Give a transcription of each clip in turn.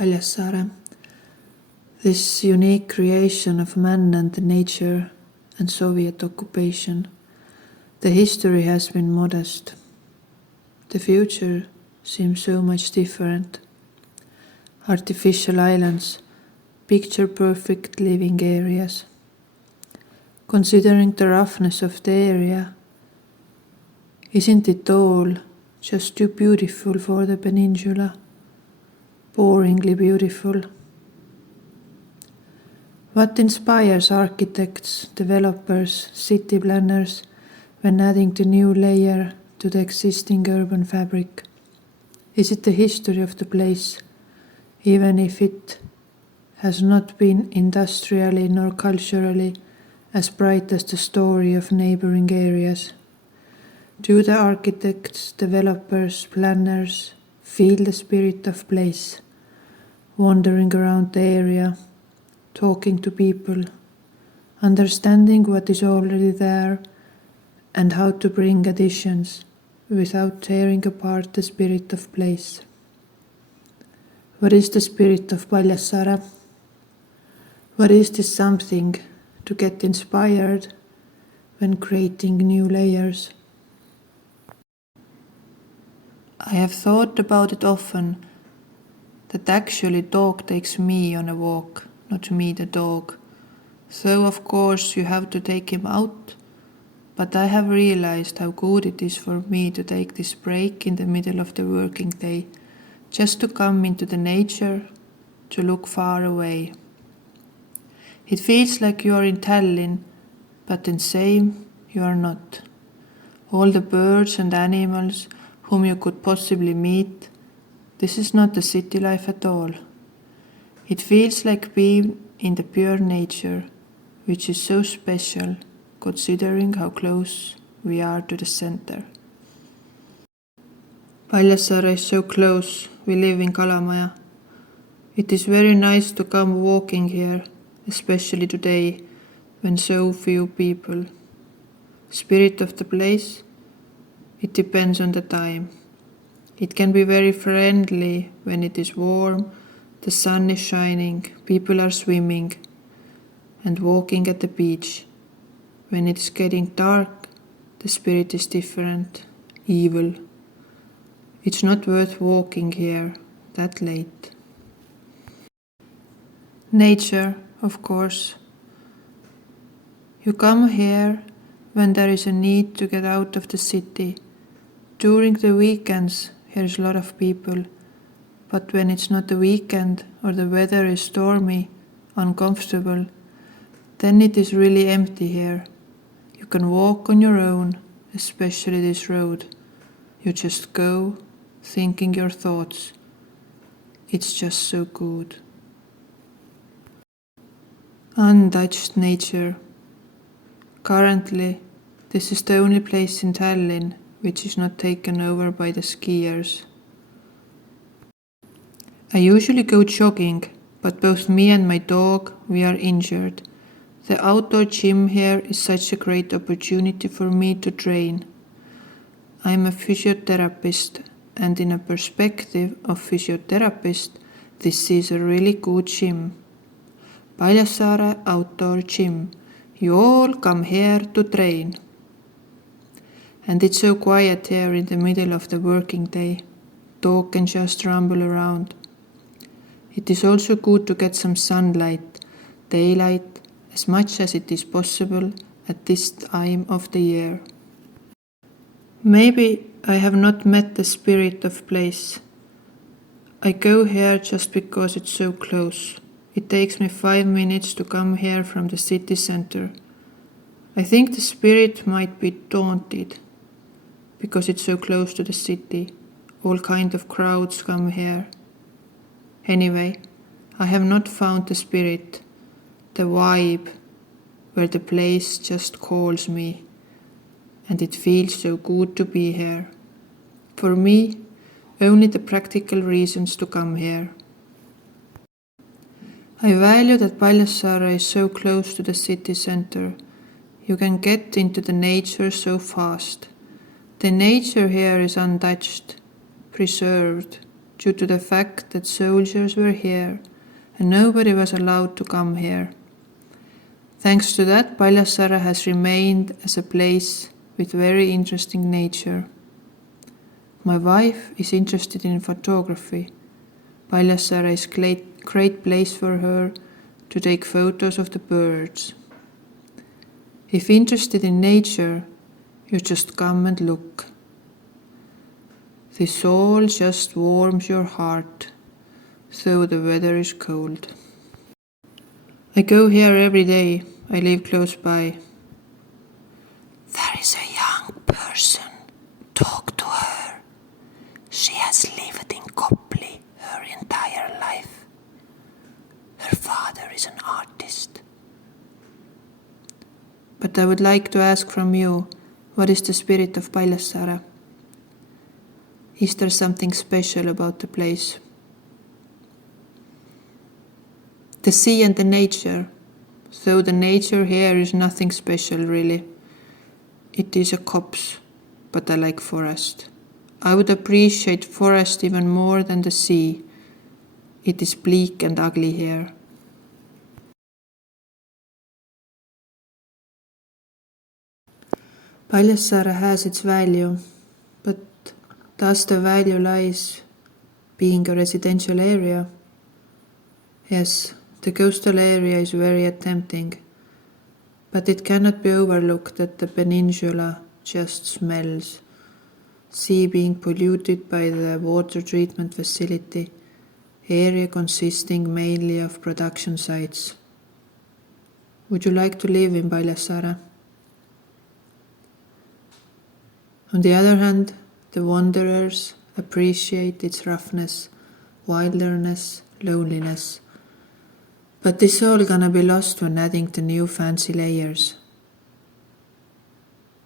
Paljassaare, this unique creation of man and nature and Soviet occupation. The history has been modest. The future seems so much different. Artificial islands, picture-perfect living areas. Considering the roughness of the area, isn't it all just too beautiful for the peninsula? Boringly beautiful. What inspires architects, developers, city planners when adding the new layer to the existing urban fabric? Is it the history of the place, even if it has not been industrially nor culturally as bright as the story of neighboring areas? Do the architects, developers, planners feel the spirit of place, wandering around the area, talking to people, understanding what is already there and how to bring additions without tearing apart the spirit of place? What is the spirit of Paljassaare? What is this something to get inspired when creating new layers? I have thought about it often, that actually dog takes me on a walk, not me the dog. So of course you have to take him out, but I have realized how good it is for me to take this break in the middle of the working day, just to come into the nature, to look far away. It feels like you are in Tallinn, but in same you are not. All the birds and animals whom you could possibly meet, this is not the city life at all. It feels like being in the pure nature, which is so special considering how close we are to the center. Paljassaare is so close, we live in Kalamaja. It is very nice to come walking here, especially today when so few people. Spirit of the place? It depends on the time. It can be very friendly when it is warm, the sun is shining, people are swimming and walking at the beach. When it is getting dark, the spirit is different, evil. It's not worth walking here that late. Nature, of course. You come here when there is a need to get out of the city. During the weekends, here's a lot of people, but when it's not a weekend or the weather is stormy, uncomfortable, then it is really empty here. You can walk on your own, especially this road. You just go, thinking your thoughts. It's just so good. Untouched nature. Currently, this is the only place in Tallinn which is not taken over by the skiers. I usually go jogging, but both me and my dog, we are injured. The outdoor gym here is such a great opportunity for me to train. I am a physiotherapist, and in a perspective of physiotherapist, this is a really good gym. Paljassaare Outdoor Gym. You all come here to train. And it's so quiet here in the middle of the working day. Dog can just rumble around. It is also good to get some sunlight, daylight, as much as it is possible at this time of the year. Maybe I have not met the spirit of place. I go here just because it's so close. It takes me 5 minutes to come here from the city center. I think the spirit might be daunted because it's so close to the city. All kind of crowds come here. Anyway, I have not found the spirit, the vibe, where the place just calls me, and it feels so good to be here. For me, only the practical reasons to come here. I value that Paljassaare is so close to the city center. You can get into the nature so fast. The nature here is untouched, preserved, due to the fact that soldiers were here and nobody was allowed to come here. Thanks to that, Paljassaare has remained as a place with very interesting nature. My wife is interested in photography. Paljassaare is a great place for her to take photos of the birds. If interested in nature, you just come and look. This all just warms your heart, though the weather is cold. I go here every day. I live close by. There is a young person. Talk to her. She has lived in Kopli her entire life. Her father is an artist. But I would like to ask from you, what is the spirit of Paljassaare? Is there something special about the place? The sea and the nature, though the nature here is nothing special really. It is a copse, but I like forest. I would appreciate forest even more than the sea. It is bleak and ugly here. Paljassaare has its value, but does the value lies being a residential area? Yes, the coastal area is very tempting, but it cannot be overlooked that the peninsula just smells. Sea being polluted by the water treatment facility, area consisting mainly of production sites. Would you like to live in Paljassaare? On the other hand, the wanderers appreciate its roughness, wilderness, loneliness. But this all gonna be lost when adding the new fancy layers.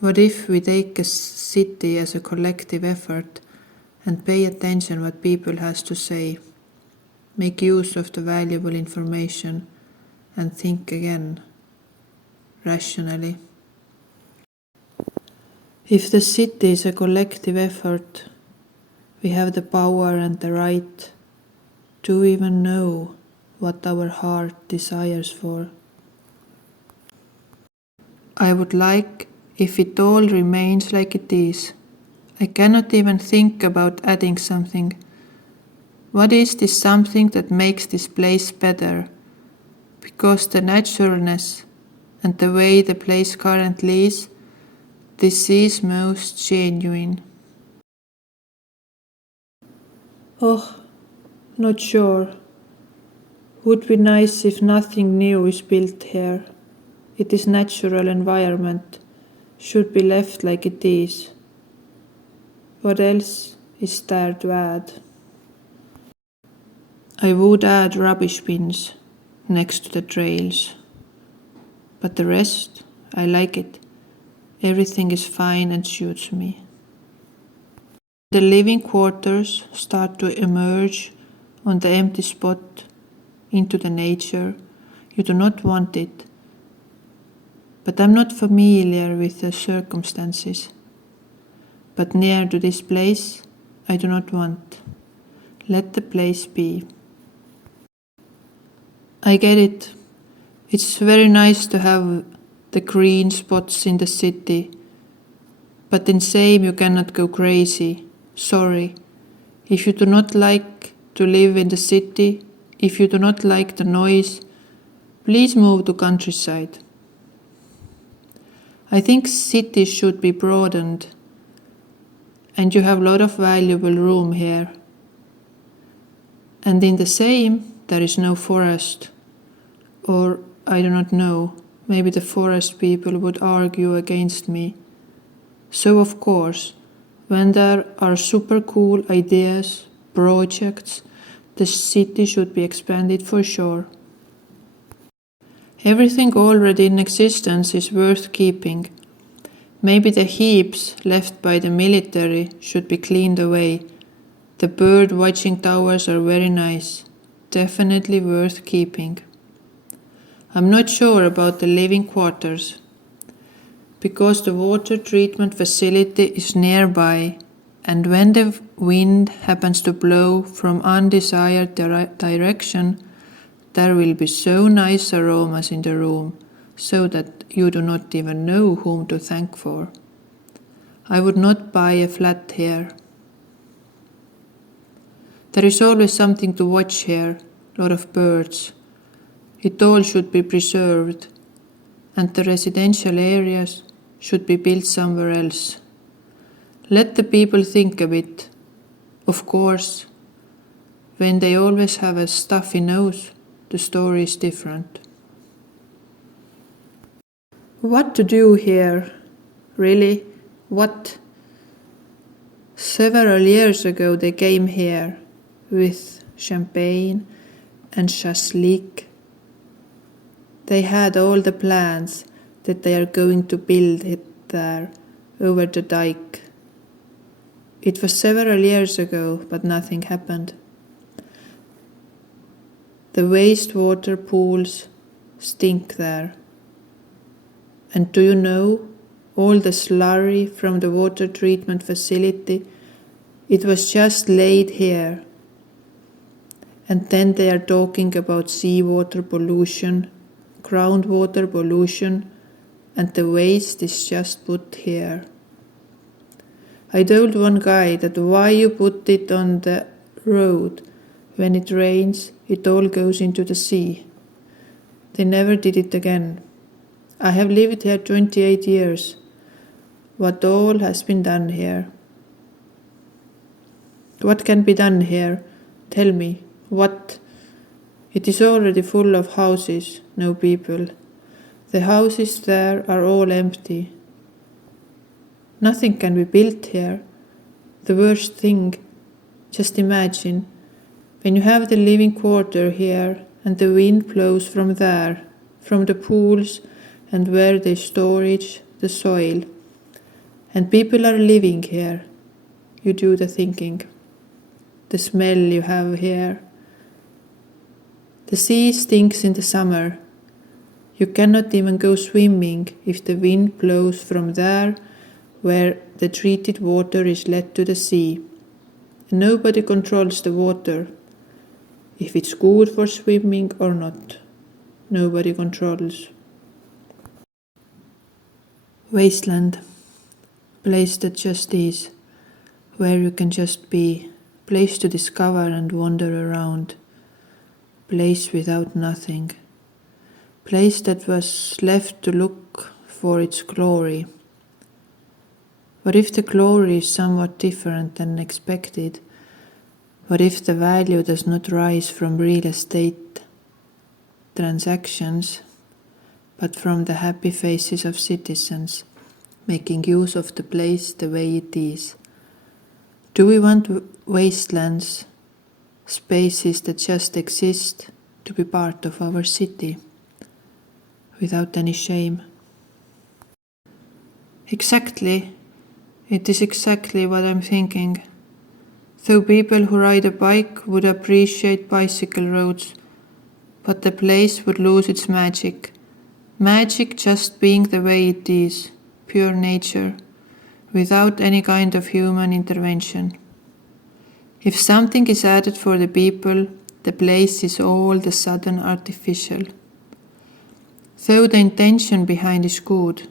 What if we take a city as a collective effort and pay attention what people has to say, make use of the valuable information and think again, rationally? If the city is a collective effort, we have the power and the right to even know what our heart desires for. I would like if it all remains like it is. I cannot even think about adding something. What is this something that makes this place better? Because the naturalness and the way the place currently is, this is most genuine. Oh, not sure. Would be nice if nothing new is built here. It is natural environment, should be left like it is. What else is there to add? I would add rubbish bins next to the trails. But the rest, I like it. Everything is fine and suits me. The living quarters start to emerge on the empty spot into the nature. You do not want it. But I'm not familiar with the circumstances. But near to this place, I do not want. Let the place be. I get it. It's very nice to have the green spots in the city. But in same you cannot go crazy. Sorry. If you do not like to live in the city, if you do not like the noise, please move to countryside. I think cities should be broadened, and you have a lot of valuable room here. And in the same, there is no forest. Or, I do not know, maybe the forest people would argue against me. So of course, when there are super cool ideas, projects, the city should be expanded for sure. Everything already in existence is worth keeping. Maybe the heaps left by the military should be cleaned away. The bird watching towers are very nice, definitely worth keeping. I'm not sure about the living quarters, because the water treatment facility is nearby And when the wind happens to blow from undesired direction, there will be so nice aromas in the room, so that you do not even know whom to thank for. I would not buy a flat here. There is always something to watch here, a lot of birds. It all should be preserved, and the residential areas should be built somewhere else. Let the people think a bit. Of course, when they always have a stuffy nose, the story is different. What to do here? Really? What? Several years ago they came here with champagne and shashlik. They had all the plans that they are going to build it there over the dike. It was several years ago, but nothing happened. The wastewater pools stink there. And do you know, all the slurry from the water treatment facility, it was just laid here. And then they are talking about seawater pollution, groundwater pollution, and the waste is just put here. I told one guy that why you put it on the road. When it rains, it all goes into the sea. They never did it again. I have lived here 28 years. What all has been done here? What can be done here? Tell me. What? It is already full of houses, no people. The houses there are all empty. Nothing can be built here. The worst thing, just imagine, when you have the living quarter here and the wind blows from there, from the pools and where they storage the soil, and people are living here, you do the thinking. The smell you have here. The sea stinks in the summer. You cannot even go swimming if the wind blows from there where the treated water is let to the sea. And nobody controls the water, if it's good for swimming or not. Nobody controls. Wasteland, place that just is, where you can just be, place to discover and wander around, place without nothing, place that was left to look for its glory. What if the glory is somewhat different than expected? What if the value does not rise from real estate transactions, but from the happy faces of citizens, making use of the place the way it is? Do we want wastelands, spaces that just exist, to be part of our city, without any shame? Exactly. It is exactly what I'm thinking. Though people who ride a bike would appreciate bicycle roads, but the place would lose its magic. Magic just being the way it is, pure nature, without any kind of human intervention. If something is added for the people, the place is all of a sudden artificial. Though the intention behind is good,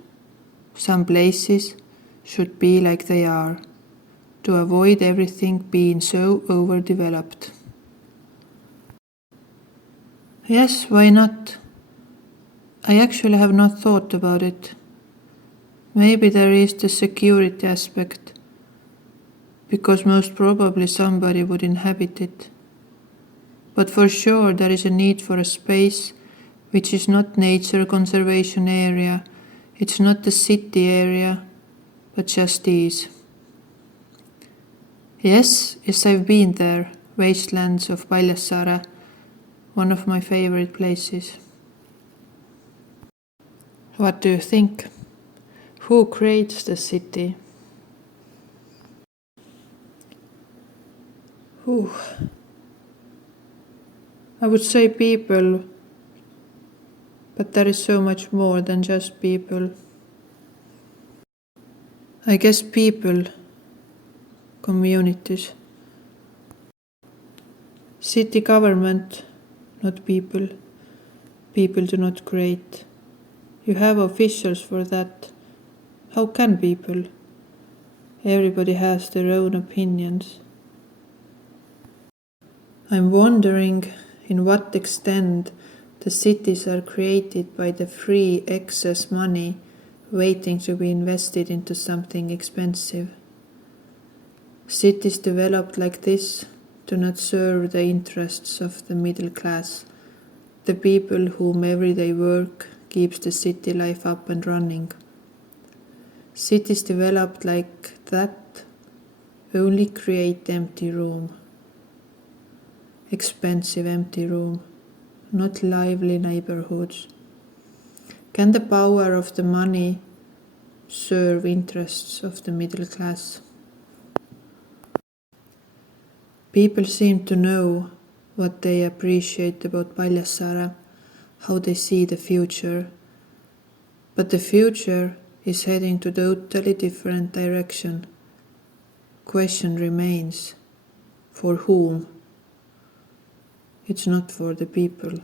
some places should be like they are, to avoid everything being so overdeveloped. Yes, why not? I actually have not thought about it. Maybe there is the security aspect, because most probably somebody would inhabit it. But for sure there is a need for a space which is not nature conservation area, it's not the city area, but just is. Yes, I've been there, wastelands of Paljassaare, one of my favorite places. What do you think? Who creates the city? Who? I would say people, but there is so much more than just people. I guess people communities. City government, not people. People do not create. You have officials for that. How can people? Everybody has their own opinions. I'm wondering in what extent the cities are created by the free excess money waiting to be invested into something expensive. Cities developed like this do not serve the interests of the middle class, the people whom everyday work keeps the city life up and running. Cities developed like that only create empty room. Expensive empty room, not lively neighborhoods. Can the power of the money serve interests of the middle class? People seem to know what they appreciate about Paljassaare, how they see the future. But the future is heading to a totally different direction. Question remains, for whom? It's not for the people.